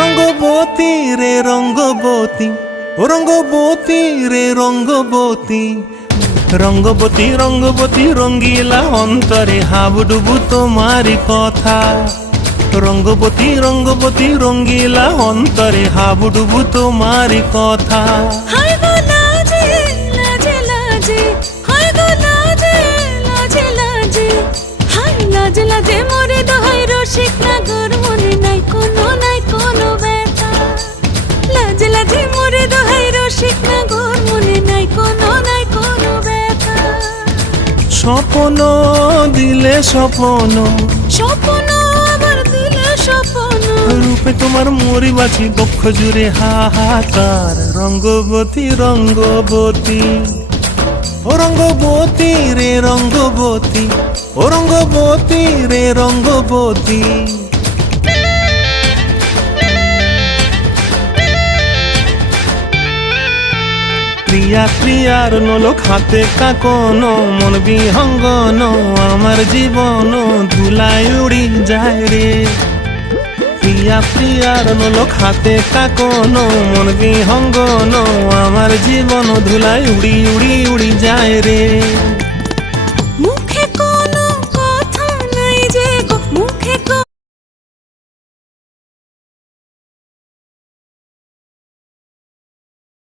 রঙ্গবতী রে রঙ্গবতী, ও রঙ্গবতী রে রঙ্গবতী, রঙ্গবতী রঙ্গবতী রঙ্গিলা অন্তরে হাবুডুবু তোমারি কথা। রঙ্গবতী রঙ্গবতী রঙ্গিলা অন্তরে হাবুডুবু তোমারি কথা। হায় গো লাজে লাজে লাজে, হায় গো লাজে লাজে লাজে, হায় লাজে লাজে মোরে দোহাই রসিক নাগর মনে নাই কোনো ব্যথা। লাজে লাজে মোরে দোহাই রসিক নাগর মনে নাই কোনো ব্যথা। স্বপ্ন দিলে স্বপ্ন, স্বপ্ন আবার দিলে স্বপ্ন, রূপে তোমার মরি বাছি বক্ষ জুড়ে হাহাকার। রঙ্গবতী রঙ্গবতী, ও রঙ্গবতী রে রঙ্গবতী, ও রঙ্গবতী রে রঙ্গবতী। প্রিয়া প্রিয়ার নলোক হাতে কাকন, মন বিহঙ্গন আমার জীবন ধুলায় উড়ি যায় রে। প্রিয়া প্রিয়ার নলোক হাতে কাকন, মন বিহঙ্গন আমার জীবন ধুলায় উড়ি উড়ি উড়ি যায় রে।